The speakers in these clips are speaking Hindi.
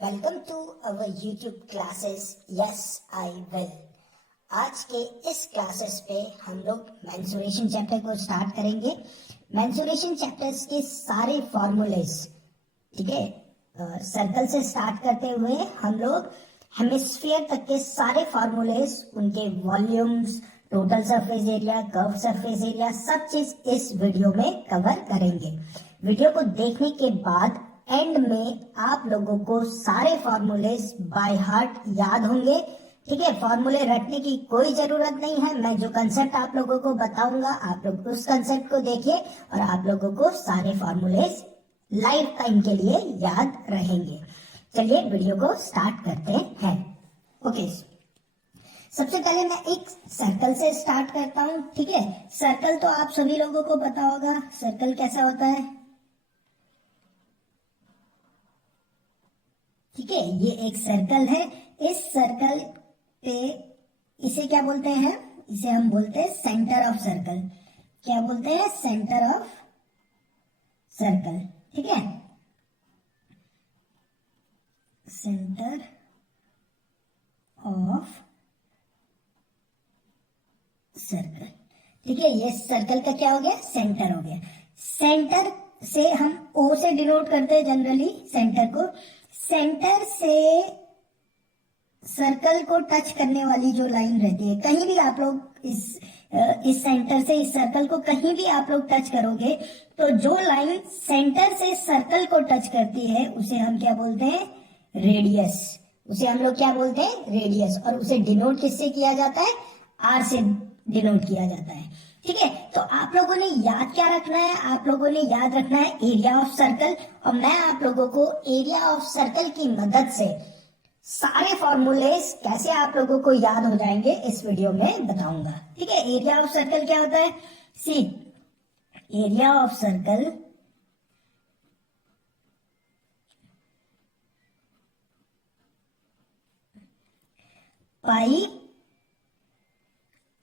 Welcome to our YouTube classes yes I will. आज के इस क्लासेस पे हम लोग मेंसुरेशन चैप्टर को स्टार्ट करेंगे। मेंसुरेशन चैप्टर्स के सारे फॉर्मूलेस, ठीक है, सर्कल से स्टार्ट करते हुए हम लोग हेमिस्फीयर तक के सारे फॉर्मूलेस, उनके volumes, total surface area, curve surface area, सब चीज इस वीडियो में कवर करेंगे। वीडियो को देखने के बाद एंड में आप लोगों को सारे फॉर्मूलेस बाय हार्ट याद होंगे, ठीक है। फॉर्मूले रटने की कोई जरूरत नहीं है। मैं जो कंसेप्ट आप लोगों को बताऊंगा, आप लोग उस कंसेप्ट को देखिए और आप लोगों को सारे फॉर्मूलेस लाइफ टाइम के लिए याद रहेंगे। चलिए वीडियो को स्टार्ट करते हैं। ओके, सबसे पहले मैं एक सर्कल से स्टार्ट करता हूं, ठीक है। सर्कल तो आप सभी लोगों को पता होगा, सर्कल कैसा होता है, ठीक है। ये एक सर्कल है। इस सर्कल पे इसे क्या बोलते हैं, इसे हम बोलते हैं सेंटर ऑफ सर्कल। क्या बोलते हैं? सेंटर ऑफ सर्कल, ठीक है। सेंटर ऑफ सर्कल, ठीक है। ये सर्कल का क्या हो गया? सेंटर हो गया। सेंटर से हम ओ से डिनोट करते हैं जनरली सेंटर को। सेंटर से सर्कल को टच करने वाली जो लाइन रहती है, कहीं भी आप लोग इस सेंटर से इस सर्कल को कहीं भी आप लोग टच करोगे तो जो लाइन सेंटर से सर्कल को टच करती है उसे हम क्या बोलते हैं? रेडियस। उसे हम लोग क्या बोलते हैं? रेडियस। और उसे डिनोट किससे किया जाता है? आर से डिनोट किया जाता है, ठीक है। तो आप लोगों ने याद क्या रखना है? आप लोगों ने याद रखना है एरिया ऑफ सर्कल। और मैं आप लोगों को एरिया ऑफ सर्कल की मदद से सारे फॉर्मूलेस कैसे आप लोगों को याद हो जाएंगे इस वीडियो में बताऊंगा, ठीक है। एरिया ऑफ सर्कल क्या होता है? See, area of circle pi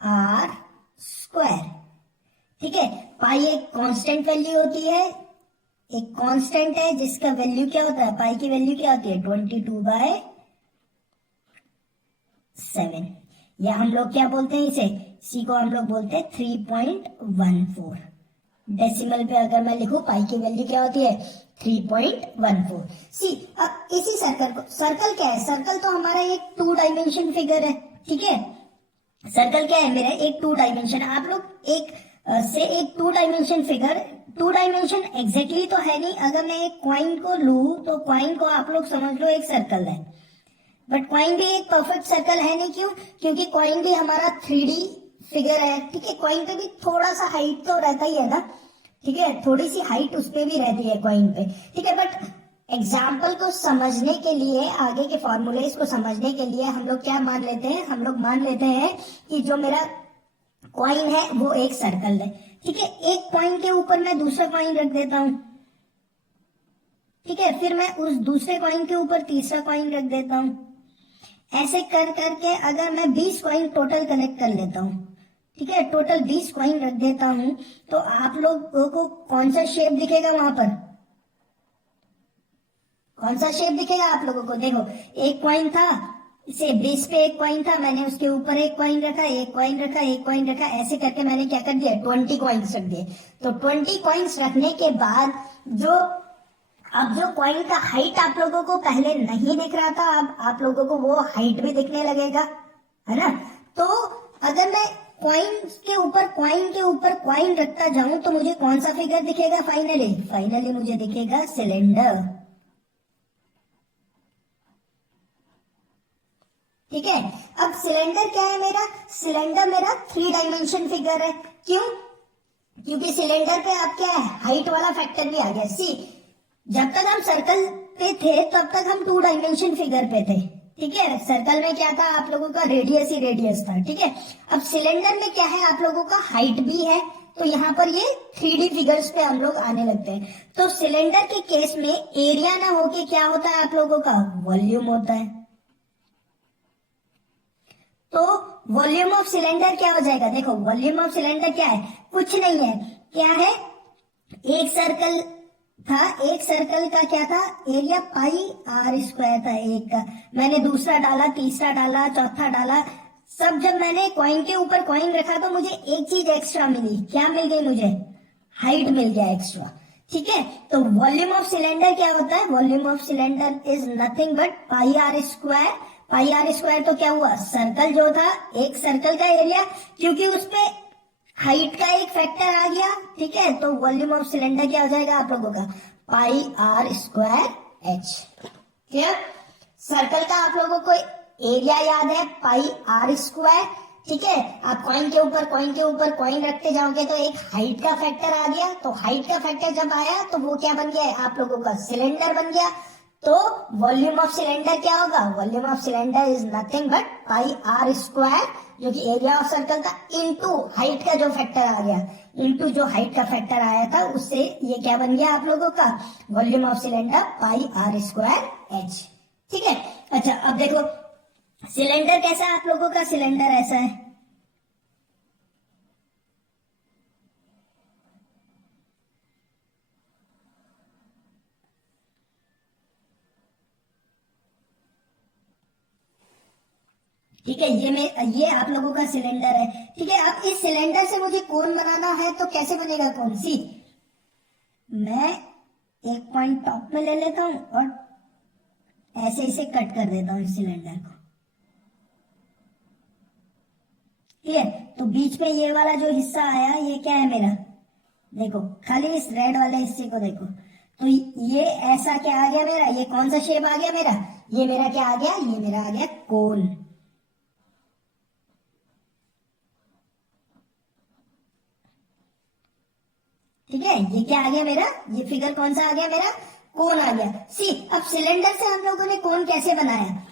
r square, ठीक है। पाई एक कांस्टेंट वैल्यू होती है, एक कांस्टेंट है जिसका वैल्यू क्या होता है? पाई की वैल्यू क्या होती है? 22/7। या हम लोग क्या बोलते हैं इसे? सी को हम लोग बोलते हैं 3.14। डेसिमल पे अगर मैं लिखूं पाई की वैल्यू क्या होती है? 3.14। सी, अब इसी सर्कल को, सर्कल क्या है? सर्कल तो हमारा एक 2 डायमेंशन फिगर है, ठीक है। सर्कल क्या है मेरा? एक 2 डायमेंशन। आप लोग एक 2 डायमेंशन फिगर, 2 डायमेंशन एग्जैक्टली तो है नहीं। अगर मैं एक क्वाइन को लूं तो क्वाइन को आप लोग समझ लो एक सर्कल है, बट क्वाइन भी एक परफेक्ट सर्कल है नहीं। क्यों? क्योंकि क्वाइन भी हमारा 3D फिगर है, ठीक है। क्वाइन पे भी थोड़ा सा हाइट तो रहता ही है ना, ठीक है। थोड़ी सी हाइट उस पे भी रहती है क्वाइन पे, ठीक है। बट एग्जाम्पल को समझने के लिए, आगे के फॉर्मूलेस को समझने के लिए हम लोग क्या मान लेते हैं? हम लोग मान लेते हैं कि जो मेरा क्वाइन है वो एक सर्कल है, ठीक है। एक क्वाइन के ऊपर मैं दूसरा क्वाइन रख देता हूं, ठीक है। फिर मैं उस दूसरे क्वाइन के ऊपर तीसरा क्वाइन रख देता हूं। ऐसे कर करके अगर मैं 20 कॉइन टोटल कलेक्ट कर लेता हूँ, ठीक है, टोटल 20 कॉइन रख देता हूं, तो आप लोगों को कौन सा शेप दिखेगा वहां पर? कौन सा शेप दिखेगा आप लोगों को? देखो, एक कॉइन था, इसे बेस पे एक कॉइन था, मैंने उसके ऊपर एक कॉइन रखा, एक कॉइन रखा, एक कॉइन रखा, ऐसे करके मैंने क्या कर दिया? 20 कॉइन्स रख दिए। तो 20 कॉइन्स रखने के बाद अब जो कॉइन का हाइट आप लोगों को पहले नहीं दिख रहा था, अब आप लोगों को वो हाइट भी दिखने लगेगा, है ना। तो अगर मैं कॉइन के ऊपर कॉइन रखता जाऊं तो मुझे कौन सा फिगर दिखेगा? फाइनली मुझे दिखेगा सिलेंडर, ठीक है। अब सिलेंडर क्या है मेरा? सिलेंडर मेरा 3 डायमेंशन फिगर है। क्यों? क्योंकि सिलेंडर पे अब क्या है? हाइट वाला फैक्टर भी आ गया। सी, जब तक हम सर्कल पे थे तब तक हम 2 डायमेंशन फिगर पे थे, ठीक है। सर्कल में क्या था? आप लोगों का रेडियस ही रेडियस था, ठीक है। अब सिलेंडर में क्या है? आप लोगों का हाइट भी है, तो यहाँ पर ये 3D फिगर्स पे हम लोग आने लगते हैं। तो सिलेंडर के केस में एरिया ना होके क्या होता है आप लोगों का? वॉल्यूम होता है। तो वॉल्यूम ऑफ सिलेंडर क्या हो जाएगा? देखो, वॉल्यूम ऑफ सिलेंडर क्या है? कुछ नहीं है। क्या है? एक सर्कल था, एक सर्कल का क्या था एरिया, पाई आर स्क्वायर था एक का। मैंने दूसरा डाला, तीसरा डाला, चौथा डाला, सब जब मैंने कॉइन के ऊपर कॉइन रखा तो मुझे एक चीज एक्स्ट्रा मिली। क्या मिल गई मुझे? हाइट मिल गया एक्स्ट्रा। ठीक है, तो वॉल्यूम ऑफ सिलेंडर क्या होता है? Volume of cylinder is nothing but pi r square. Pi r square तो क्या हुआ, सर्कल जो था, एक सर्कल का एरिया, क्योंकि उसपे हाइट का एक फैक्टर आ गया। ठीक है, तो वॉल्यूम ऑफ सिलेंडर क्या हो जाएगा आप लोगों का? Pi r square h. Clear? Circle का आप लोगों को एरिया याद है, पाई आर स्क्वायर। ठीक है, आप कॉइन के ऊपर कॉइन के ऊपर कॉइन रखते जाओगे तो एक हाइट का फैक्टर आ गया, तो हाइट का फैक्टर जब आया तो वो क्या बन गया आप लोगों का? सिलेंडर बन गया। तो वॉल्यूम ऑफ सिलेंडर क्या होगा? Volume of cylinder is nothing but pi r square, जो कि एरिया ऑफ सर्कल था, इनटू हाइट का जो फैक्टर आ गया, इनटू जो हाइट का फैक्टर आया था, उससे ये क्या बन गया आप लोगों का? Volume of cylinder pi r square h. ठीक है, अच्छा अब देखो सिलेंडर कैसा है आप लोगों का? सिलेंडर ऐसा है। ठीक है, ये आप लोगों का सिलेंडर है। ठीक है, अब इस सिलेंडर से मुझे कोन बनाना है तो कैसे बनेगा कोन? सी, मैं एक पॉइंट टॉप में ले लेता हूं और ऐसे इसे कट कर देता हूं इस सिलेंडर को। ठीक है, तो बीच में ये वाला जो हिस्सा आया ये क्या है मेरा? देखो खाली इस रेड वाले हिस्से को देखो, तो ये ऐसा क्या आ गया मेरा? ये कौन सा शेप आ गया मेरा? ये मेरा क्या आ गया? ये मेरा आ गया कोन। ठीक है, ये क्या आ गया मेरा? ये फिगर कौन सा आ गया मेरा? कोन आ गया। सी, अब सिलेंडर से हम लोगों ने कोन कैसे बनाया?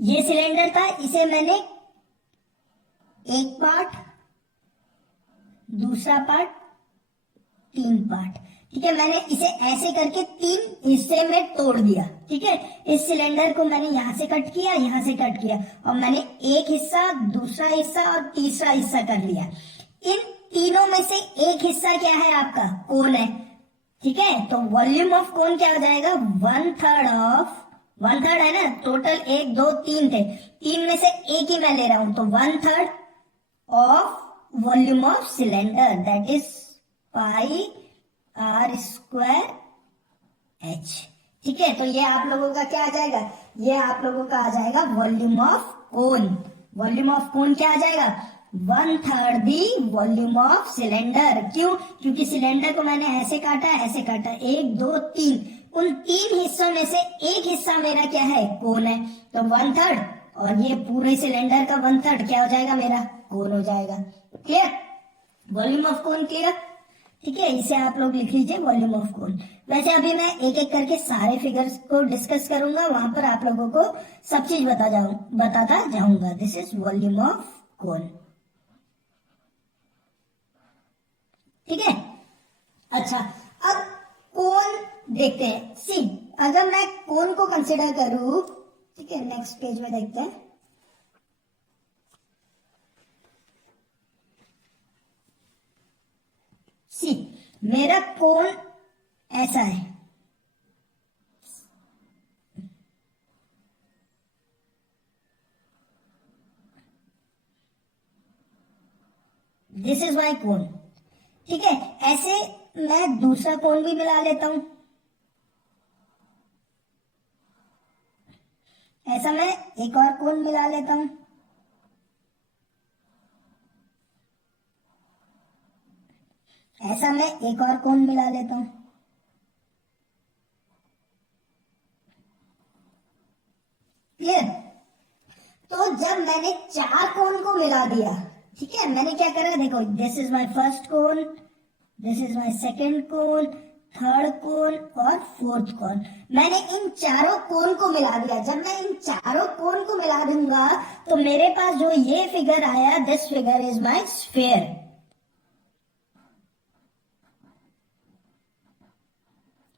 ये सिलेंडर था, इसे मैंने एक पार्ट, दूसरा पार्ट, तीन पार्ट, ठीक है, मैंने इसे ऐसे करके तीन हिस्से में तोड़ दिया। ठीक है, इस सिलेंडर को मैंने यहां से कट किया, यहां से कट किया, और मैंने एक हिस्सा, दूसरा हिस्सा और तीसरा हिस्सा कर लिया। इन तीनों में से एक हिस्सा क्या है आपका? कोन है। ठीक है, तो वॉल्यूम ऑफ कोन क्या हो जाएगा? One third of, one third है ना, टोटल एक दो तीन थे, तीन में से एक ही मैं ले रहा हूं, तो one third of volume of cylinder, that is pi r square h. ठीक है, तो ये आप लोगों का क्या आ जाएगा? ये आप लोगों का आ जाएगा volume of cone. Volume of कोन क्या आ जाएगा? One third the volume of cylinder. क्यों? क्योंकि सिलेंडर को मैंने ऐसे काटा, ऐसे काटा, एक दो तीन, उन तीन हिस्सों में से एक हिस्सा मेरा क्या है? कोन है, तो वन थर्ड, और ये पूरे सिलेंडर का वन थर्ड क्या हो जाएगा मेरा? कोन हो जाएगा। Clear? Volume of cone clear? ठीक है, इसे आप लोग लिख लीजिए वॉल्यूम ऑफ कोन। वैसे अभी मैं एक एक करके सारे फिगर्स को डिस्कस करूंगा, वहां पर आप लोगों को सब चीज बताता जाऊंगा। दिस इज वॉल्यूम ऑफ कोन। ठीक है, अच्छा अब कोन देखते हैं। सी, अगर मैं कोन को कंसिडर करूं, ठीक है, नेक्स्ट पेज में देखते हैं। सी, मेरा कोन ऐसा है, दिस इज माई कोन। ठीक है, ऐसे मैं दूसरा कोन भी मिला लेता हूं, ऐसा मैं एक और कोन मिला लेता हूं, ऐसा मैं एक और कोन मिला लेता हूं। क्लियर? तो जब मैंने चार कोन को मिला दिया, ठीक है, मैंने क्या करा? देखो, this is my first cone, this is my second cone, third cone और फोर्थ कोन। मैंने इन चारों कोन को मिला दिया। जब मैं इन चारों कोन को मिला दूंगा तो मेरे पास जो ये फिगर आया, this figure is my sphere.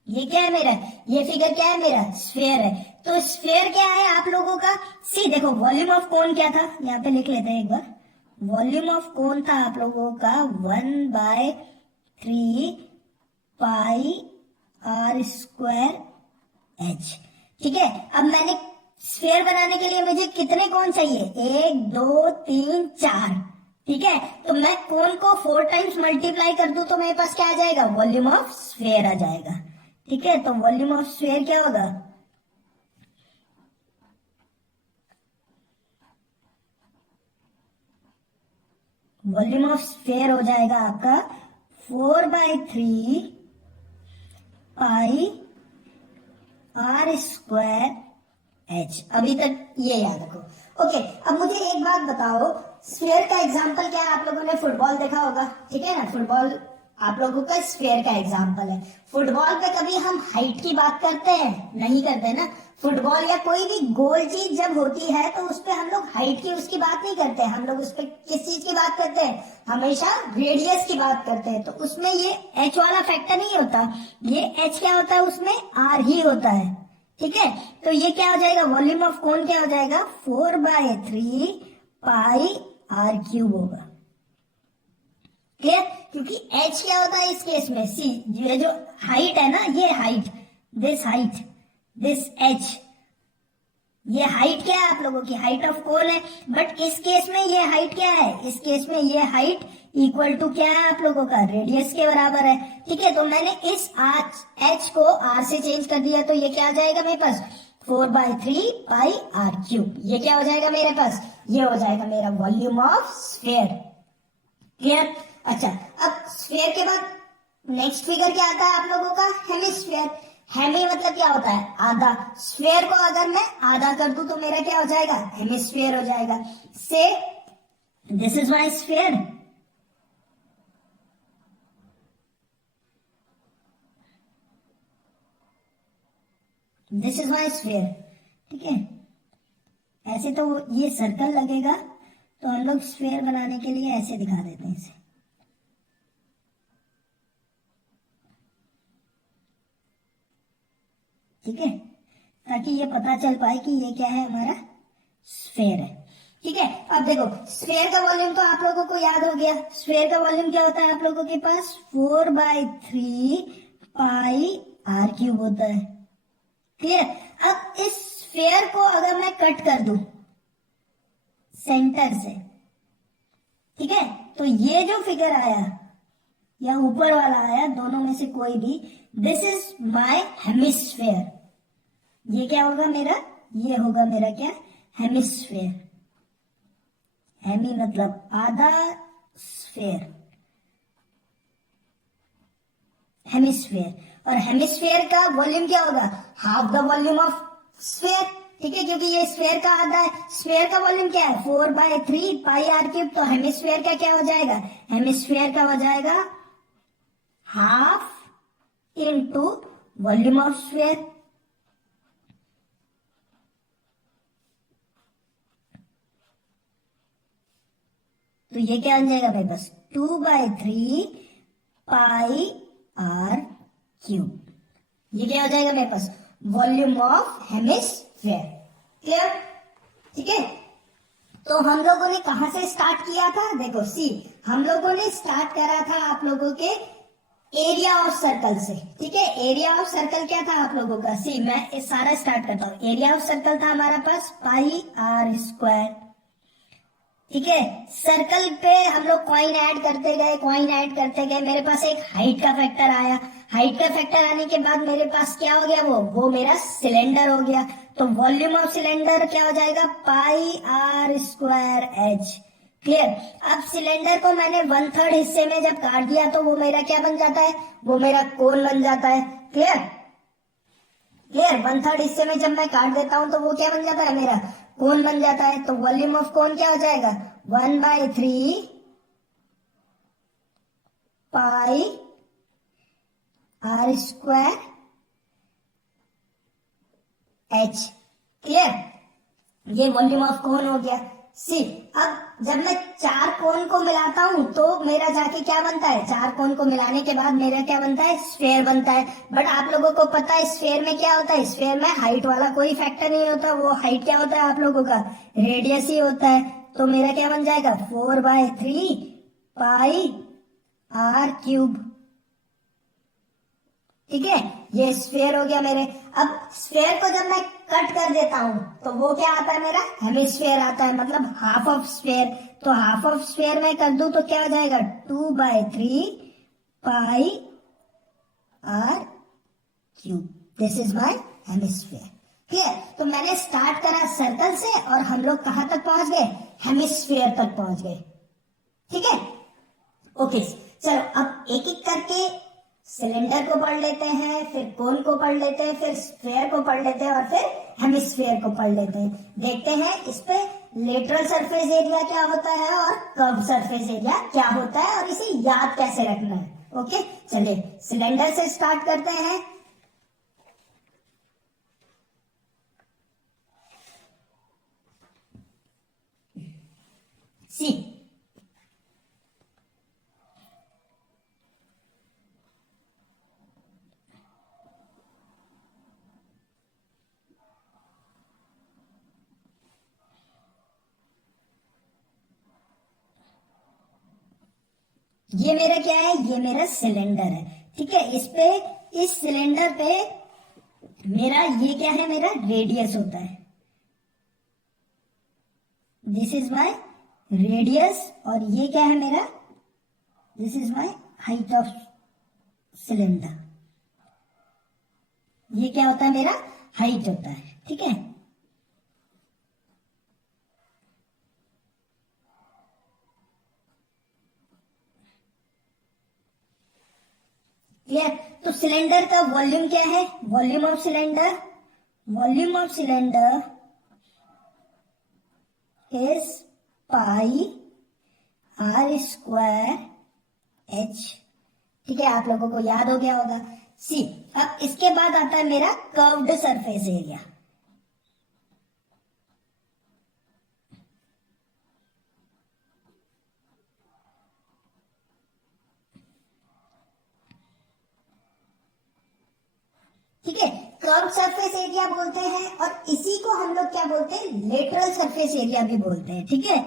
ये क्या है मेरा? ये फिगर क्या है मेरा? स्फीयर है। तो स्फीयर क्या है आप लोगों का? सी, देखो वॉल्यूम ऑफ कोन क्या था, यहाँ पे लिख लेते हैं एक बार। वॉल्यूम ऑफ कोन था आप लोगों का 1/3 पाई आर स्क्वायर एच। ठीक है, अब मैंने स्फीयर बनाने के लिए मुझे कितने कोन चाहिए, 1 2 3 4। ठीक है, तो मैं कोन को 4 टाइम्स मल्टीप्लाई कर दूं तो मेरे पास क्या आ जाएगा, वॉल्यूम ऑफ स्फीयर आ जाएगा। ठीक है, तो वॉल्यूम ऑफ स्फीयर क्या होगा, वॉल्यूम ऑफ स्फीयर हो जाएगा आपका 4/3 पाई आर स्क्वायर एच। अभी तक ये याद रखो। ओके, अब मुझे एक बात बताओ, स्फीयर का एग्जांपल क्या है, आप लोगों ने फुटबॉल देखा होगा, ठीक है ना, फुटबॉल आप लोगों का स्फीयर का एग्जांपल है। फुटबॉल पे कभी हम हाइट की बात करते हैं, नहीं करते ना। फुटबॉल या कोई भी गोल चीज जब होती है तो उस पे हम लोग हाइट की उसकी बात नहीं करते, हम लोग उस पे किस चीज की बात करते हैं, हमेशा रेडियस की बात करते हैं। तो उसमें ये एच वाला फैक्टर नहीं होता, ये एच क्या होता है, उसमें आर ही होता है। ठीक है, तो ये क्या हो जाएगा, वॉल्यूम ऑफ कोन क्या हो जाएगा, 4/3 पाई आर क्यूब होगा। क्लियर, क्योंकि h क्या होता है इस केस में, सी ये जो हाइट है ना, ये हाइट, दिस h, ये हाइट क्या है, आप लोगों की हाइट ऑफ कोन है। बट इस केस में ये हाइट क्या है, इस केस में ये हाइट इक्वल टू क्या है आप लोगों का, रेडियस के बराबर है। ठीक है, तो मैंने इस h को r से चेंज कर दिया, तो ये क्या आ जाएगा मेरे पास, 4/3 पाई आर क्यूब। ये क्या हो जाएगा मेरे पास, ये हो जाएगा मेरा वॉल्यूम ऑफ स्फीयर। क्लियर, अच्छा, अब स्फीयर के बाद नेक्स्ट फिगर क्या आता है आप लोगों का, हेमिस्फीयर। हेमी मतलब क्या होता है, आधा। स्फीयर को अगर मैं आधा कर दूं तो मेरा क्या हो जाएगा, हेमिस्फीयर हो जाएगा। से this is my sphere, this is my sphere. ठीक है, ऐसे तो ये सर्कल लगेगा, तो हम लोग स्फीयर बनाने के लिए ऐसे दिखा देते हैं इसे। ठीक है, ताकि ये पता चल पाए कि ये क्या है, हमारा स्फीयर है। ठीक है, अब देखो स्फीयर का वॉल्यूम तो आप लोगों को याद हो गया। स्फीयर का वॉल्यूम क्या होता है आप लोगों के पास, 4/3 पाई आर क्यूब होता है। क्लियर, अब इस स्फीयर को अगर मैं कट कर दूं सेंटर से, ठीक है, तो ये जो फिगर आया या ऊपर वाला आया, दोनों में से कोई भी, दिस इज माय हेमिस्फीयर। ये क्या होगा मेरा, ये होगा मेरा क्या, हेमिस्फीयर। हेमी मतलब आधा, स्फीयर हेमिस्फीयर। और हेमिस्फीयर का वॉल्यूम क्या होगा, half the volume of sphere. ठीक है, क्योंकि ये स्फीयर का आधा है। स्फीयर का वॉल्यूम क्या है, 4/3 पाई आर क्यूब। तो हेमिस्फीयर का क्या हो जाएगा, हेमिस्फीयर का हो जाएगा half into volume of sphere. तो ये क्या बन जाएगा मेरे पास, 2/3 पाई आर क्यूब। ये क्या हो जाएगा मेरे पास, वॉल्यूम ऑफ हेमिस्फीयर। क्लियर, ठीक है। तो हम लोगों ने कहां से स्टार्ट किया था, देखो सी, हम लोगों ने स्टार्ट करा था आप लोगों के एरिया ऑफ सर्कल से। ठीक है, एरिया ऑफ सर्कल क्या था आप लोगों का, सी मैं सारा स्टार्ट करता हूं। एरिया ऑफ सर्कल था हमारा पास पाई आर स्क्वायर। ठीक है, सर्कल पे हम लोग कॉइन ऐड करते गए, कॉइन ऐड करते गए, मेरे पास एक हाइट का फैक्टर आया। हाइट का फैक्टर आने के बाद मेरे पास क्या हो गया, वो मेरा सिलेंडर हो गया। तो वॉल्यूम ऑफ सिलेंडर क्या हो जाएगा, pi r square h. Clear, अब सिलेंडर को मैंने 1/3 हिस्से में जब काट दिया तो वो मेरा क्या बन जाता है, वो मेरा कोन बन जाता है। क्लियर, क्लियर, 1/3 हिस्से में जब मैं काट देता हूं तो वो क्या बन जाता है, मेरा कोन बन जाता है। तो वॉल्यूम ऑफ कोन क्या हो जाएगा, 1/3 पाई आर स्क्वायर एच। क्लियर, ये वॉल्यूम ऑफ कोन हो गया। सी, अब जब मैं 4 कोन को मिलाता हूं तो मेरा जाके क्या बनता है, 4 कोन को मिलाने के बाद मेरा क्या बनता है, स्फीयर बनता है। बट आप लोगों को पता है स्फीयर में क्या होता है, स्फीयर में हाइट वाला कोई फैक्टर नहीं होता। वो हाइट क्या होता है आप लोगों का, रेडियस ही होता है। तो मेरा क्या बन जाएगा, 4/3 पाई आर क्यूब। ठीक है, ये स्फेयर हो गया मेरे। अब स्फेयर को जब मैं कट कर देता हूं तो वो क्या आता है मेरा, हेमिस्फेयर आता है, मतलब हाफ ऑफ स्फेयर। तो हाफ ऑफ स्फेयर मैं कर दूं तो क्या हो जाएगा, 2/3 pi r cube. This is my hemisphere. Clear. तो मैंने स्टार्ट करा सर्कल से और हम लोग कहां तक पहुंच गए, हेमिस्फेयर तक पहुंच गए। ठीक है, ओके। चलो अब एक एक करके सिलेंडर को पढ़ लेते हैं, फिर कोन को पढ़ लेते हैं, फिर स्फेयर को पढ़ लेते हैं और फिर हेमिस्फेयर को पढ़ लेते हैं। देखते हैं इस पे लेटरल सरफेस एरिया क्या होता है और कर्व सरफेस एरिया क्या होता है और इसे याद कैसे रखना है। ओके, चलिए सिलेंडर से स्टार्ट करते हैं। सी, ये मेरा क्या है, ये मेरा सिलेंडर है। ठीक है, इस पे, इस सिलेंडर पे मेरा ये क्या है, मेरा रेडियस होता है। दिस इज माय रेडियस और ये क्या है मेरा, this is my height of cylinder. ये क्या होता है, मेरा हाइट होता है। ठीक है, क्लियर। तो सिलेंडर का वॉल्यूम क्या है, volume of cylinder, volume of cylinder is pi r square h. ठीक है, आप लोगों को याद हो गया होगा। सी, अब इसके बाद आता है मेरा कर्व्ड सरफेस एरिया। ठीक है, कर्व सरफेस एरिया बोलते हैं और इसी को हम लोग क्या बोलते हैं, लेटरल सरफेस एरिया भी बोलते हैं। ठीक है,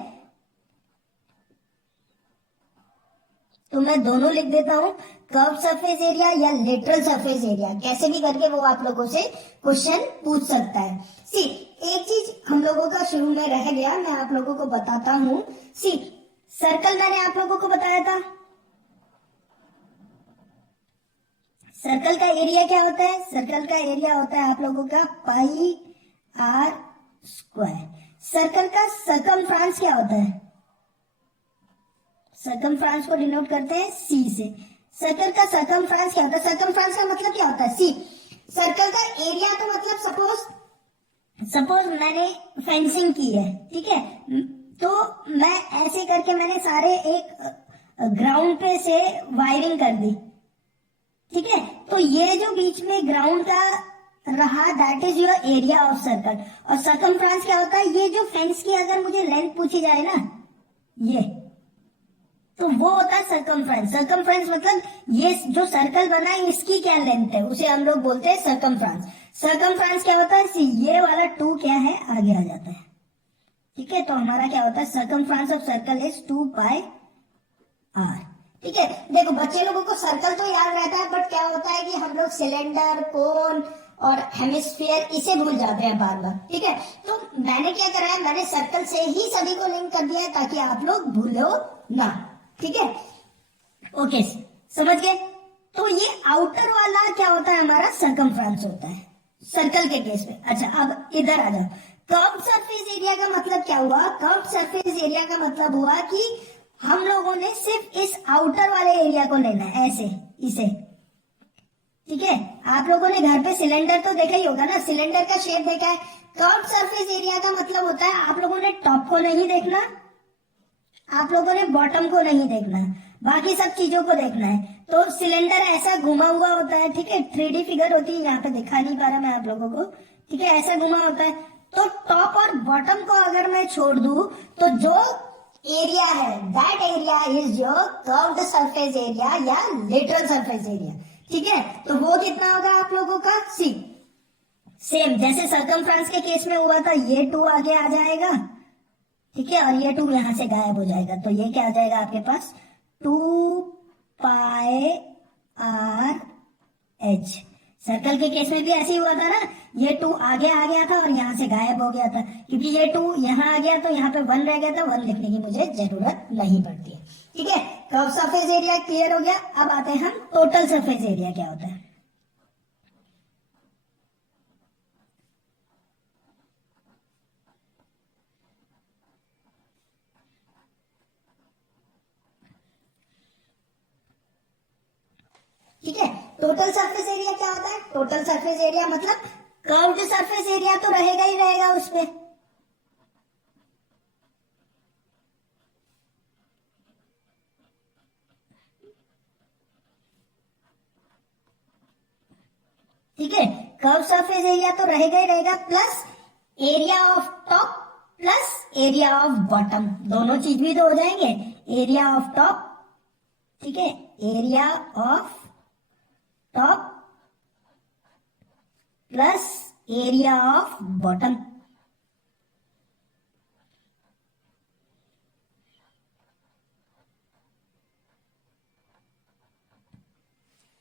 तो मैं दोनों लिख देता हूं, कर्व सरफेस एरिया या लेटरल सरफेस एरिया, कैसे भी करके वो आप लोगों से क्वेश्चन पूछ सकता है। सी, एक चीज हम लोगों का शुरू में रह गया, मैं आप लोगों को बताता हूं। सी, सर्कल मैंने आप लोगों को बताया था, सर्कल का एरिया क्या होता है, सर्कल का एरिया होता है आप लोगों का पाई आर स्क्वायर। सर्कल का सर्कमफ्रेंस क्या होता है, सर्कमफ्रेंस को डिनोट करते हैं सी से। सर्कल का सर्कमफ्रेंस क्या होता है, सर्कमफ्रेंस का मतलब क्या होता है, सी। सर्कल का एरिया तो मतलब सपोज मैंने फेंसिंग की है, ठीक है, तो मैं ऐसे करके मैंने सारे एक ग्राउंड पे से वायरिंग कर दी। ठीक है, तो ये जो बीच में ग्राउंड का रहा, that is your area of circle. और सर्कमफ्रेंस क्या होता है, ये जो फेंस की अगर मुझे लेंथ पूछी जाए ना, ये, तो वो होता है सर्कमफ्रेंस। सर्कमफ्रेंस मतलब ये जो सर्कल बना है इसकी क्या लेंथ है, उसे हम लोग बोलते हैं सर्कमफ्रेंस। सर्कमफ्रेंस क्या होता है, ये वाला 2 क्या है, आगे आ जाता है। ठीक है, तो हमारा क्या होता है, circumference of circle is 2 pi r. ठीक है, देखो बच्चे लोगों को सर्कल तो याद रहता है, बट क्या होता है कि हम लोग सिलेंडर, कोन और हेमिस्फीयर इसे भूल जाते हैं बार बार। ठीक है, तो मैंने क्या करा है, मैंने सर्कल से ही सभी को लिंक कर दिया है ताकि आप लोग भूलो ना। ठीक है, ओके, समझ गए। तो ये आउटर वाला क्या होता है, हमारा सर्कमफ्रेंस होता है सर्कल के केस में। अच्छा, अब इधर आ जाओ। कर्व सरफेस एरिया का मतलब क्या हुआ, कर्व सरफेस एरिया का मतलब हुआ कि हम लोगों ने सिर्फ इस आउटर वाले एरिया को लेना है, ऐसे, इसे। ठीक है, आप लोगों ने घर पे सिलेंडर तो देखा ही होगा ना, सिलेंडर का शेप देखा है। कर्व सरफेस एरिया का मतलब होता है आप लोगों ने टॉप को नहीं देखना, आप लोगों ने बॉटम को नहीं देखना, बाकी सब चीजों को देखना है। तो सिलेंडर ऐसा घुमा हुआ होता है, ठीक है, 3D फिगर होती है, यहाँ पे दिखा नहीं पा रहा मैं आप लोगों को। ठीक है, ऐसा घुमा होता है। तो टॉप और बॉटम को अगर मैं छोड़ दूं तो जो एरिया है, that area is your curved surface area या लेटरल सरफेस एरिया। ठीक है, तो वो कितना होगा आप लोगों का, सी, सेम जैसे सर्कमफ्रेंस के केस में हुआ था, ये 2 आगे आ जाएगा। ठीक है, और ये 2 यहां से गायब हो जाएगा, तो ये क्या आ जाएगा आपके पास, 2 पाई आर एच। सर्कल के केस में भी ऐसे ही हुआ था ना, ये 2 आगे आ गया था और यहाँ से गायब हो गया था, क्योंकि ये 2 यहाँ आ गया तो यहाँ पे 1 रह गया था, 1 लिखने की मुझे जरूरत नहीं पड़ती है। ठीक है, कर्व सरफेस एरिया क्लियर हो गया। अब आते हैं हम टोटल सरफेस एरिया क्या होता है। ठीक है, टोटल सरफेस एरिया क्या होता है? टोटल सरफेस एरिया मतलब कर्व्ड सरफेस एरिया तो रहेगा ही रहेगा उस पे। ठीक है, कर्व सरफेस एरिया तो रहेगा ही रहेगा, plus area of top plus area of bottom, दोनों चीज भी तो हो जाएंगे। एरिया ऑफ टॉप, ठीक है, area of top plus area of bottom.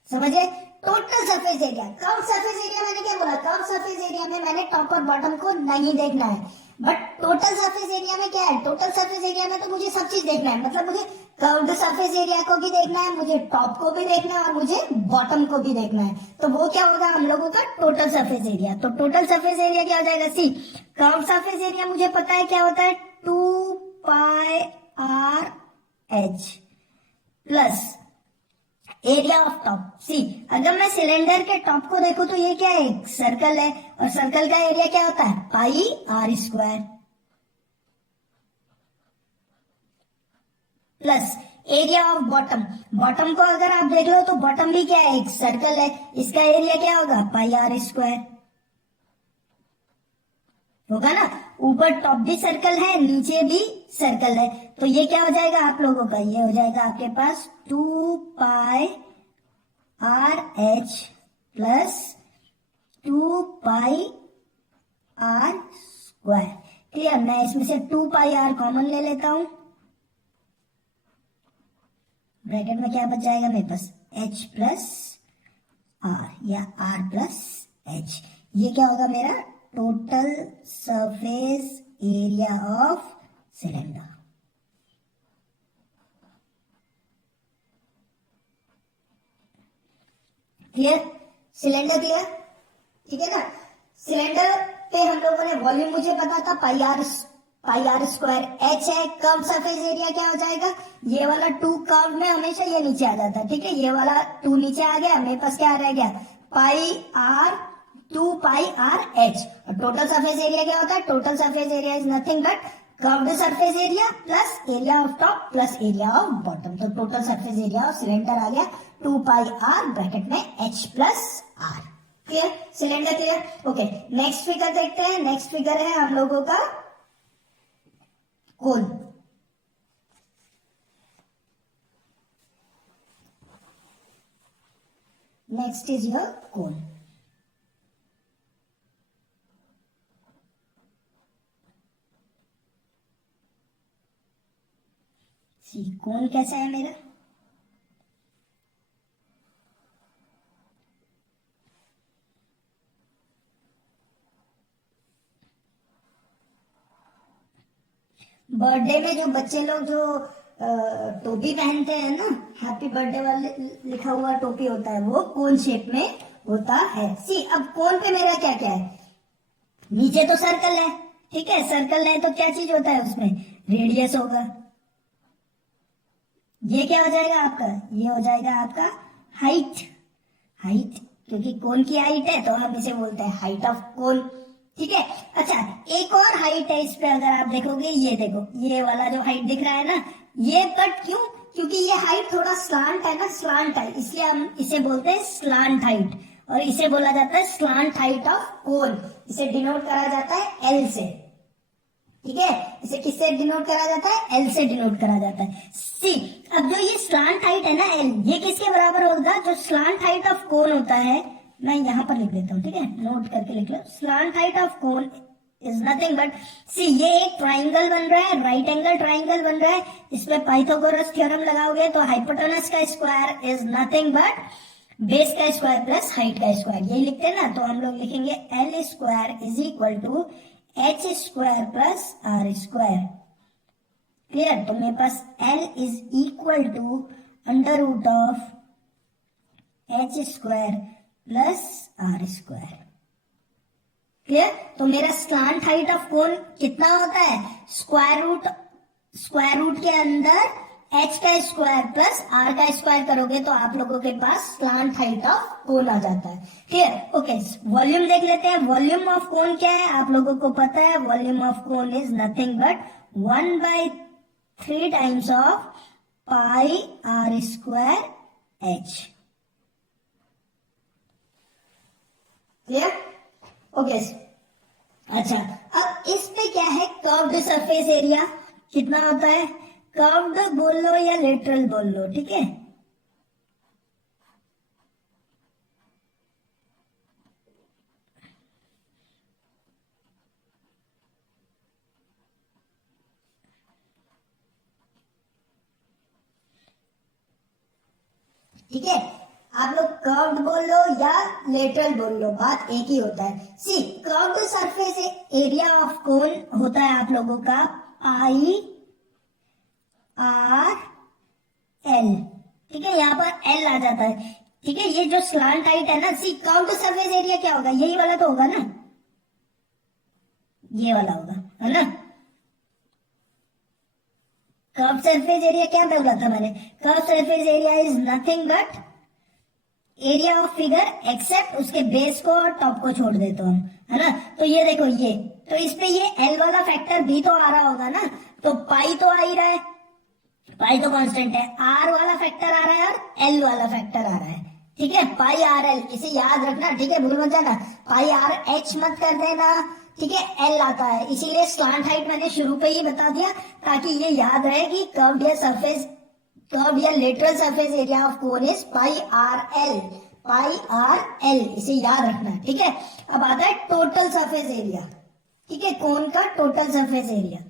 समझे? Total surface area, curve surface area मैंने क्या बोला? कर्व सरफेस एरिया में मैंने टॉप और बॉटम को नहीं देखना है, बट टोटल सरफेस एरिया में क्या है? टोटल सरफेस एरिया में तो मुझे सब चीज देखना है, मतलब मुझे कर्व्ड सरफेस एरिया को भी देखना है, मुझे टॉप को भी देखना है और मुझे बॉटम को भी देखना है। तो वो क्या होगा हम लोगों का? Total surface area. तो टोटल सरफेस एरिया क्या हो जाएगा? सी, कर्व सरफेस एरिया मुझे पता है क्या होता है, 2 pi r h plus area of top. See, अगर मैं सिलेंडर के टॉप को देखूं तो ये क्या है? एक सर्कल है, और सर्कल का एरिया क्या होता है? Pi r square, plus area of bottom. Bottom को अगर आप देख लो तो बॉटम भी क्या है? एक सर्कल है, इसका एरिया क्या होगा? पाई आर स्क्वायर होगा ना। ऊपर टॉप भी सर्कल है, नीचे भी सर्कल है, तो ये क्या हो जाएगा आप लोगों का? ये हो जाएगा आपके पास 2 pi r h plus 2 pi r square. Clear? मैं इसमें से 2 पाई आर कॉमन ले लेता हूं, ब्रैकेट में क्या बच जाएगा मेरे पास? एच प्लस आर या आर प्लस एच। ये क्या होगा मेरा? Total surface area of cylinder. Clear? Cylinder clear? ठीक है ना। सिलेंडर पे हम लोगों ने वॉल्यूम मुझे पता था पाई आर स्क्वायर, एच है, कर्व सरफेस एरिया क्या हो जाएगा? ये वाला 2 कर्व में हमेशा ये नीचे आ जाता है, ठीक है, ये वाला 2 नीचे आ गया, मेरे पास क्या रह गया? Pi r 2 pi r h. और टोटल सरफेस एरिया क्या होता है? Total surface area is nothing but curved surface area plus area of top plus area of bottom. तो total surface area of cylinder आ गया 2 पाई आर ब्रैकेट में h plus r. Clear? Cylinder clear? Okay, next figure देखते हैं। नेक्स्ट फिगर है हम लोगों का cone. Next is your cone. कोन कैसा है मेरा? बर्थडे में जो बच्चे लोग जो टोपी पहनते हैं ना, हैप्पी बर्थडे वाले लिखा हुआ टोपी होता है, वो कोन शेप में होता है। सी, अब कोन पे मेरा क्या क्या है? नीचे तो सर्कल है, ठीक है, सर्कल है तो क्या चीज होता है उसमें? रेडियस होगा। ये क्या हो जाएगा आपका? ये हो जाएगा आपका हाइट। हाइट, क्योंकि कोन की हाइट है तो हम इसे बोलते हैं हाइट ऑफ कोन। ठीक है। अच्छा, एक और हाइट है इस पे, अगर आप देखोगे, ये देखो, ये वाला जो हाइट दिख रहा है ना, ये कट क्यों? क्योंकि ये हाइट थोड़ा स्लांट है ना, स्लांट है, इसलिए हम इसे बोलते हैं स्लांट हाइट, और इसे बोला जाता है स्लांट हाइट ऑफ कोन। इसे डिनोट करा जाता है एल से। ठीक है, इसे किससे डिनोट करा जाता है? एल से डिनोट करा जाता है। सी, अब जो ये स्लांट हाइट है ना एल, ये किसके बराबर होगा? जो स्लांट हाइट ऑफ कोन होता है, मैं यहां पर लिख देता हूं, ठीक है, नोट करके लिख लो। Slant height of cone is nothing but, see, ये एक ट्राइंगल बन रहा है, राइट एंगल ट्राइंगल बन रहा है, इस पे पाइथागोरस थ्योरम लगाओगे तो हाइपोटेनस का square is nothing but base का स्क्वायर प्लस हाइट का स्क्वायर, यही लिखते हैं ना, तो हम लोग लिखेंगे L square is equal to h square plus r square. Clear? तो मेरे पास L is equal to under root of h square plus r square. Clear? तो मेरा स्लांट हाइट ऑफ कोन कितना होता है? स्क्वायर रूट के अंदर एच का स्क्वायर प्लस आर का स्क्वायर करोगे तो आप लोगों के पास स्लांट हाइट ऑफ कोन आ जाता है। क्लियर? ओके, वॉल्यूम देख लेते हैं। वॉल्यूम ऑफ कोन क्या है? आप लोगों को पता है volume of cone is nothing but 1/3 times of pi r square h. Clear? Okay, अच्छा, अब इस पे क्या है? कर्व्ड सरफेस एरिया कितना होता है? कर्व्ड बोल लो या लेटरल बोल लो, ठीक है। ठीक है, आप लोग कर्व्ड बोल लो या लेटरल बोल लो, बात एक ही होता है। See, curved surface area of cone होता है आप लोगों का पाई आर एल। ठीक है, यहाँ पर एल आ जाता है। ठीक है, ये जो स्लांट हाइट है ना, सी कर्व्ड सरफेस एरिया क्या होगा? यही वाला तो होगा ना, ये वाला होगा, है ना। कर्व सरफेस एरिया क्या बोला था मैंने? Curve surface area is nothing but area of figure except उसके बेस को और टॉप को छोड़ देते हम, है ना। तो ये देखो, ये तो इस पे ये एल वाला फैक्टर भी तो आ रहा होगा ना, तो पाई तो आ ही रहा है, पाई तो कांस्टेंट है, आर वाला फैक्टर आ रहा है और एल वाला फैक्टर आ रहा है। ठीक है, पाई आर एल, इसे याद रखना, ठीक है, भूल मत जाना। पाई आर एच मत कर देना, ठीक है, एल आता है, इसीलिए स्लांट हाइट मैंने शुरू पे ही बता दिया ताकि ये याद रहे कि कर्व्ड या सरफेस, कर्व्ड या lateral surface area of cone is pi r L, pi r L, इसे याद रखना है। ठीक है, अब आता है टोटल सरफेस एरिया। ठीक है, कोन का total surface area.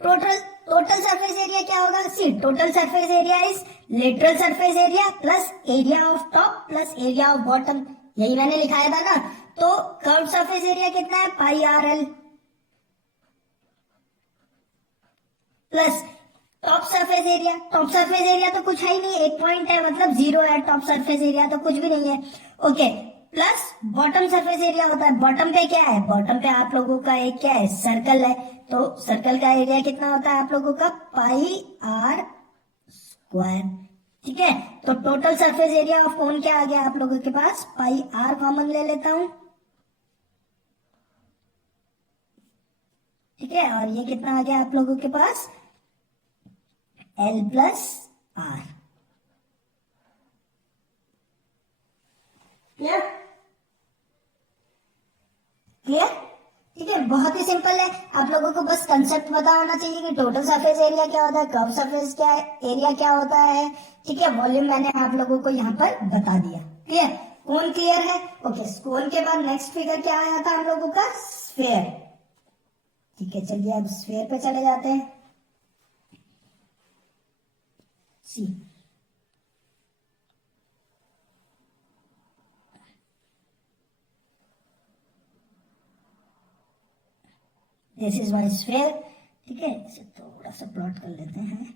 Total total surface area क्या होगा? See, total surface area is lateral surface area plus area of top plus area of bottom, यही मैंने लिखाया था ना। तो कर्व सरफेस एरिया कितना है? Pi r l plus top surface area. Top surface area तो कुछ है ही नहीं, एक पॉइंट है, मतलब 0 है। टॉप सरफेस एरिया तो कुछ भी नहीं है। Okay, plus bottom surface area होता है। बॉटम पे क्या है? बॉटम पे आप लोगों का एक क्या है? सर्कल है। तो सर्कल का एरिया कितना होता है आप लोगों का? Pi r square. ठीक है, तो टोटल सरफेस एरिया ऑफ कोन क्या आ गया आप लोगों के पास? पाई आर कॉमन ले लेता हूं। ठीक है, और ये कितना आ गया आप लोगों के पास? L plus r. Clear? Clear? ठीक है, बहुत ही सिंपल है। आप लोगों को बस कंसेप्ट पता होना चाहिए कि टोटल सरफेस एरिया क्या होता है, कर्व सरफेस क्या है, एरिया क्या होता है। ठीक है, वॉल्यूम मैंने आप लोगों को यहाँ पर बता दिया। क्लियर? कौन क्लियर है? ओके, कौन के बाद नेक्स्ट फिगर क्या आया था हम लोगों का? स्फेयर। ठीक है, चलिए अब स्फेयर पे चले जाते हैं। सी, दिस इज माय स्फेयर। ठीक है, इसे थोड़ा सा प्लॉट कर लेते हैं।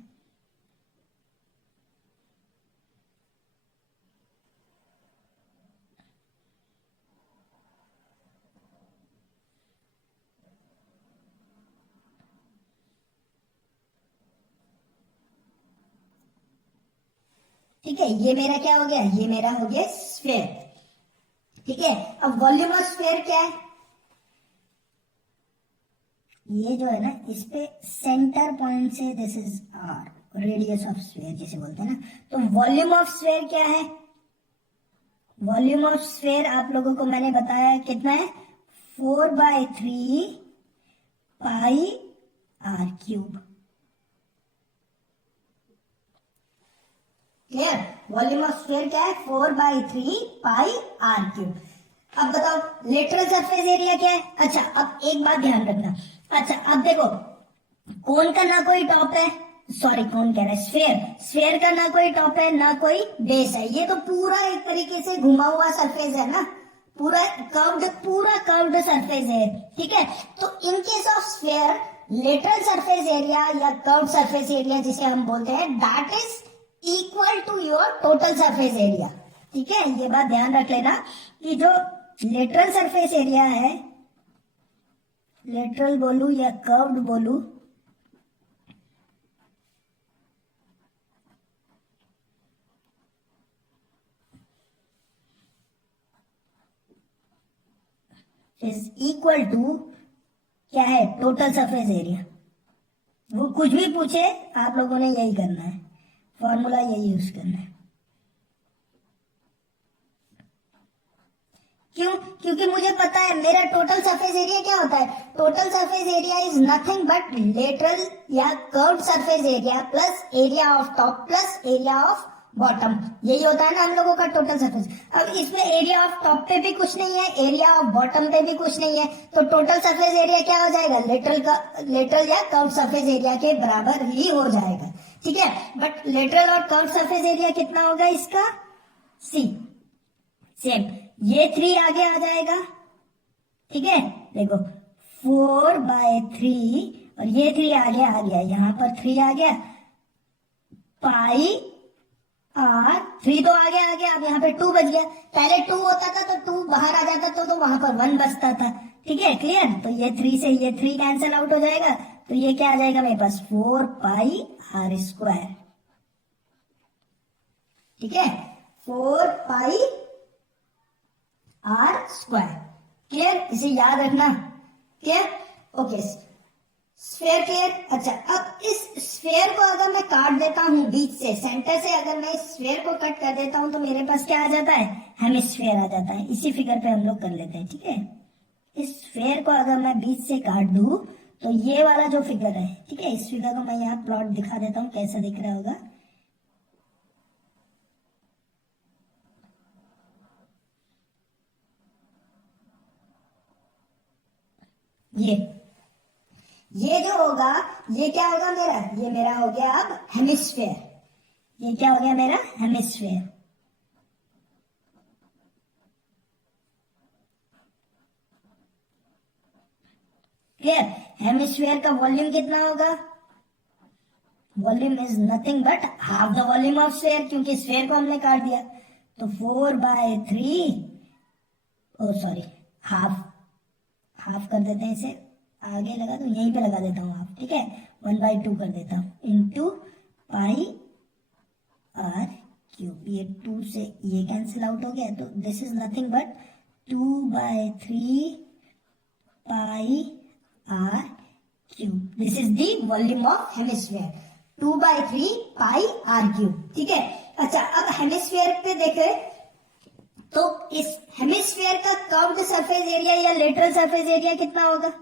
ठीक है, ये मेरा क्या हो गया? ये मेरा हो गया स्फेयर। ठीक है, अब वॉल्यूम ऑफ स्फेयर क्या है? ये जो है ना, इस पे सेंटर पॉइंट से this is r, radius of sphere जिसे बोलते हैं ना। तो वॉल्यूम ऑफ स्फेयर क्या है? वॉल्यूम ऑफ स्फेयर आप लोगों को मैंने बताया कितना है? 4/3 pi r cube. Clear? Volume of sphere क्या है? 4/3 पाई आर क्यूब। अब बताओ लेटरल सरफेस एरिया क्या है। अच्छा अब एक बात ध्यान रखना। अच्छा अब देखो कोन का ना कोई टॉप है, सॉरी कौन कह रहा है, स्फेयर, स्फेयर का ना कोई टॉप है ना कोई बेस है, ये तो पूरा एक तरीके से घुमा हुआ सरफेस है ना, पूरा कर्व्ड सरफेस है, ठीक है। तो in case of sphere lateral surface area या कर्व्ड सरफेस एरिया जिसे हम बोलते हैं that is equal to your total surface area, ठीक है। ये बात ध्यान रख लेना कि जो लेटरल सरफेस एरिया है, लेटरल बोलू या कर्व्ड बोलू, इज इक्वल टू क्या है, टोटल सरफेस एरिया। वो कुछ भी पूछे आप लोगों ने यही करना है, फॉर्मूला यही यूज करना है। क्यों? क्योंकि मुझे पता है मेरा टोटल सरफेस एरिया क्या होता है, total surface area is nothing but lateral या curved surface area plus area of top plus area of bottom, यही होता है ना हम लोगों का टोटल सरफेस। अब इसमें एरिया ऑफ टॉप पे भी कुछ नहीं है, एरिया ऑफ बॉटम पे भी कुछ नहीं है, तो टोटल सरफेस एरिया क्या हो जाएगा, लेटरल या कर्व्ड सरफेस एरिया के बराबर ही हो जाएगा, ठीक है। बट लेटरल और कर्व्ड सरफेस एरिया कितना होगा इसका, सी, सेम, ये 3 आगे आ जाएगा, ठीक है। देखो 4/3 और ये 3 आगे आ गया, यहां पर 3 आ गया, पाई आर 3 तो आगे आ गया, अब यहाँ पे 2 बच गया, पहले 2 होता था तो 2 बाहर आ जाता था तो वहां पर 1 बचता था, ठीक है, क्लियर। तो ये 3 से ये 3 कैंसिल आउट हो जाएगा, तो ये क्या आ जाएगा मेरे पास 4πr², ठीक है, 4πr², क्लियर, इसे याद रखना, क्लियर, ओके, स्फेयर क्लियर। अच्छा अब इस स्फेयर को अगर मैं काट देता हूं बीच से, सेंटर से अगर मैं इस स्फेयर को कट कर देता हूं तो मेरे पास क्या आ जाता है, हेमिस्फेयर आ जाता है। इसी फिगर पे हम लोग कर लेते हैं, ठीक है। इस स्फेयर को अगर मैं बीच से काट दूं तो ये वाला जो फिगर है, ठीक है, इस फिगर को मैं यहाँ प्लॉट दिखा देता हूँ कैसा दिख रहा होगा। ये जो होगा ये क्या होगा मेरा, ये मेरा हो गया अब हेमिस्फेयर, ये क्या हो गया मेरा हेमिस्फेयर, क्लियर। हेमिस्फेयर का वॉल्यूम कितना होगा, volume is nothing but half the volume of sphere, क्योंकि स्फेयर को हमने काट दिया, तो 4/3, ओ सॉरी हाफ, हाफ कर देते हैं इसे, आगे लगा तो यहीं पे लगा देता हूँ हाफ, ठीक है, 1/2 कर देता हूँ इंटू पाई r³, ये 2 से ये कैंसिल आउट हो गया, तो this is nothing but 2/3 pi r³, this is the volume of hemisphere, 2/3 pi r³, ठीक है। अच्छा अब हेमिस्फेयर पे देखे तो इस हेमिस्फेयर का कर्व्ड सरफेस एरिया या लेटरल सरफेस एरिया कितना होगा,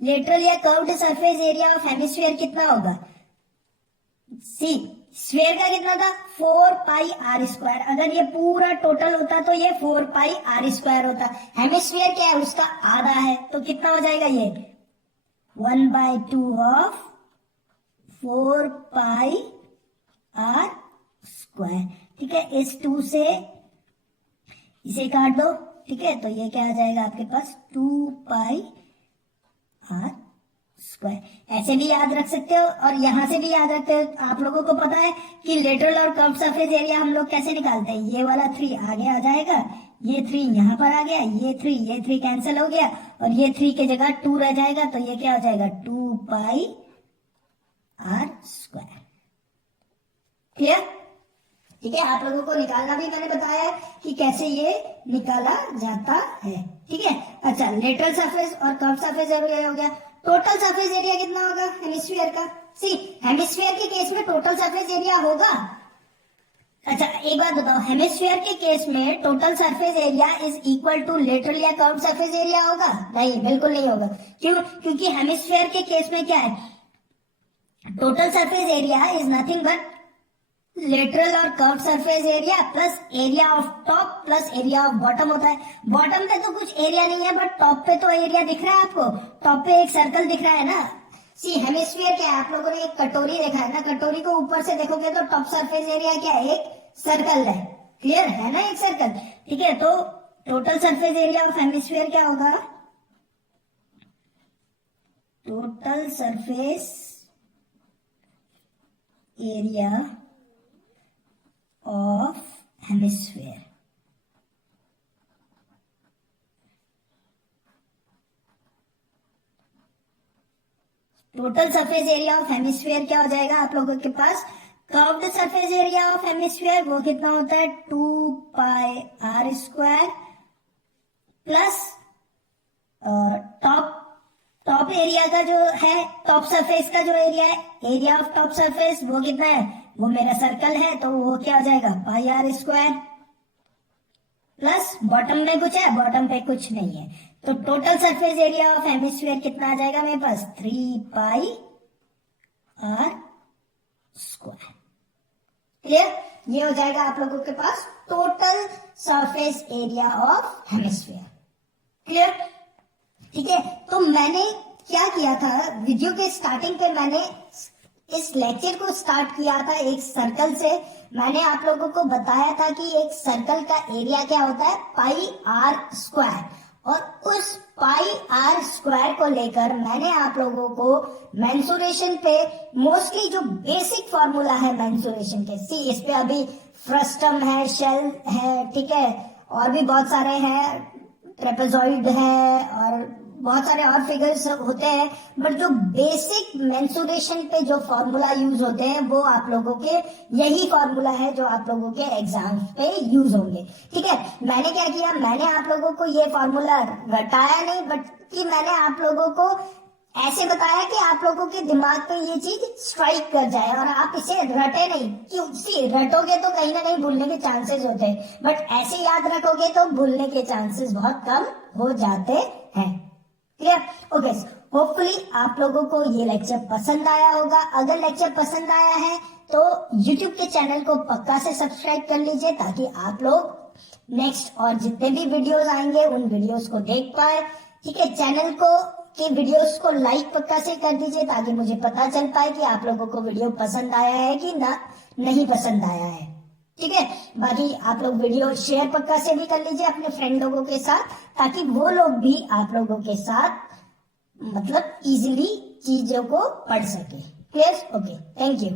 लेटरल या curved surface area of hemisphere कितना होगा, सी, स्फेयर का कितना था 4πr², अगर ये पूरा टोटल होता तो ये 4πr² होता, हेमिस्फेयर क्या है उसका आधा है, तो कितना हो जाएगा ये 1/2 ऑफ 4πr², ठीक है। इस 2 से इसे काट दो, ठीक है, तो ये क्या आ जाएगा आपके पास 2πr², ऐसे भी याद रख सकते हो और यहां से भी याद रखते हो। आप लोगों को पता है कि लेटरल और कर्व्ड सरफेस एरिया हम लोग कैसे निकालते हैं, ये वाला 3 आगे आ जाएगा, ये 3 यहां पर आ गया, ये 3 कैंसिल हो गया और ये 3 की जगह 2 रह जाएगा, तो ये क्या हो जाएगा 2πr², क्लियर, ठीक है। आप लोगों को निकालना भी मैंने बताया कि कैसे ये निकाला जाता है, ठीक है। अच्छा लेटरल सरफेस और कर्व्ड सरफेस एरिया हो गया, टोटल सरफेस एरिया कितना होगा हेमिस्फीयर का, सी हेमिस्फीयर के केस में टोटल सरफेस एरिया होगा अच्छा एक बात बताओ, हेमिस्फीयर के केस में total surface area is equal to lateral या कर्व्ड सरफेस एरिया होगा? नहीं, बिल्कुल नहीं होगा। क्यों? क्योंकि हेमिस्फीयर के केस में क्या है, total surface area is nothing but lateral और curve surface area plus area of top plus area of bottom होता है। बॉटम पे तो कुछ एरिया नहीं है, बट टॉप पे तो एरिया दिख रहा है आपको। टॉप पे एक सर्कल दिख रहा है ना। सी हेमिस्फीयर क्या है, आप लोगों ने एक कटोरी देखा है ना, कटोरी को ऊपर से देखोगे तो टॉप सरफेस एरिया क्या है, एक सर्कल है। क्लियर है ना, एक सर्कल। ठीक है, तो total surface area of hemisphere क्या होगा, total surface area of hemisphere. Total surface area of hemisphere क्या हो जाएगा आप लोगों के पास, curved surface area of hemisphere वो कितना होता है 2 pi r square plus top area का जो है, टॉप सरफेस का जो एरिया है, एरिया ऑफ टॉप सरफेस वो कितना है, वो मेरा सर्कल है तो वो क्या हो जाएगा pi r square plus bottom में कुछ है, बॉटम पे कुछ नहीं है, तो total surface area of hemisphere कितना आ जाएगा मेरे पास 3 पाई आर स्क्वायर। क्लियर? ये हो जाएगा आप लोगों के पास total surface area of hemisphere. Clear? ठीक है, तो मैंने क्या किया था, वीडियो के स्टार्टिंग पे मैंने इस लेक्चर को स्टार्ट किया था एक सर्कल से। मैंने आप लोगों को बताया था कि एक सर्कल का एरिया क्या होता है पाई आर स्क्वायर, और उस पाई आर स्क्वायर को लेकर मैंने आप लोगों को मेंसुरेशन पे मोस्टली जो बेसिक फॉर्मूला है मेंसुरेशन के, सी इस पे अभी फ्रस्टम है, शेल है, ठीक है, और भी बहुत सारे हैं, ट्रेपेजॉइड है और बहुत सारे और फिगर्स होते हैं, बट जो बेसिक मेंसुरेशन पे जो फॉर्मूला यूज होते हैं वो आप लोगों के यही फॉर्मूला है जो आप लोगों के एग्जाम पे यूज होंगे। ठीक है, मैंने क्या किया, मैंने आप लोगों को ये फॉर्मूला रटाया नहीं, बट कि मैंने आप लोगों को ऐसे बताया कि आप लोगों के दिमाग पे ये चीज स्ट्राइक कर जाए और आप इसे रटे नहीं। क्यों? सी रटोगे तो कहीं ना कहीं भूलने के चांसेस होते हैं, बट ऐसे याद रखोगे तो भूलने के चांसेस बहुत कम हो जाते हैं। क्लियर? ओके, होपफुली आप लोगों को ये लेक्चर पसंद आया होगा। अगर लेक्चर पसंद आया है तो YouTube के चैनल को पक्का से सब्सक्राइब कर लीजिए ताकि आप लोग नेक्स्ट और जितने भी वीडियोस आएंगे उन वीडियोस को देख पाए। ठीक है, चैनल को के वीडियोस को लाइक पक्का से कर दीजिए ताकि मुझे पता चल पाए कि आप लोगों को वीडियो पसंद आया है कि ना नहीं पसंद आया है। ठीक है, बाकी आप लोग वीडियो शेयर पक्का से भी कर लीजिए अपने फ्रेंड लोगों के साथ ताकि वो लोग भी आप लोगों के साथ मतलब इजीली चीजों को पढ़ सके। क्लियर? Okay, thank you.